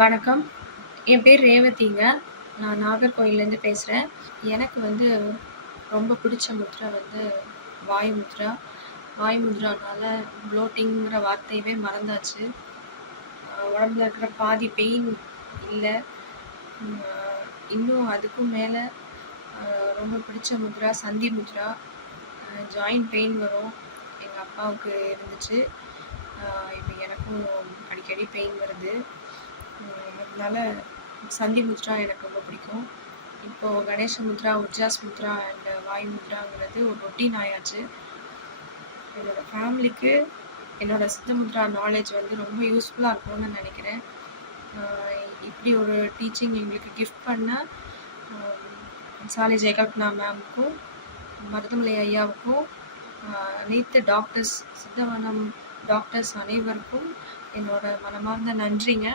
வணக்கம். என் பேர் ரேவதிங்க. நான் நாகர்கோயிலேருந்து பேசுகிறேன். எனக்கு வந்து ரொம்ப பிடிச்ச முத்ரா வந்து வாயு முத்ரா. வாய் முத்ரானால ப்ளோட்டிங்கிற வார்த்தையவே மறந்தாச்சு. உடம்புல இருக்கிற பாதி பெயின் இல்லை. இன்னும் அதுக்கும் மேலே ரொம்ப பிடிச்ச முத்ரா சந்தி முத்ரா. ஜாயிண்ட் பெயின் வரும். எங்கள் அப்பாவுக்கு இருந்துச்சு. இப்போ எனக்கும் அடிக்கடி பெயின் வருது. அதனால சந்தி முத்ரா எனக்கு ரொம்ப பிடிக்கும். இப்போது கணேஷ முத்ரா உஜ்ஜாஸ் முத்ரா அண்ட் வாய் முத்ராங்கிறது ஒரு ரொட்டீன் ஆயாச்சு என்னோட ஃபேமிலிக்கு என்னோட சித்த முத்ரா நாலேஜ் வந்து ரொம்ப யூஸ்ஃபுல்லாக இருக்கும்னு நினைக்கிறேன். இப்படி ஒரு டீச்சிங் எங்களுக்கு கிஃப்ட் பண்ண சாலி சாலை ஜெயகல்பனா மேம்க்கும் மருதமலை ஐயாவுக்கும் அனைத்து டாக்டர்ஸ் சித்தவனம் டாக்டர்ஸ் அனைவருக்கும் என்னோட மனமார்ந்த நன்றிங்க.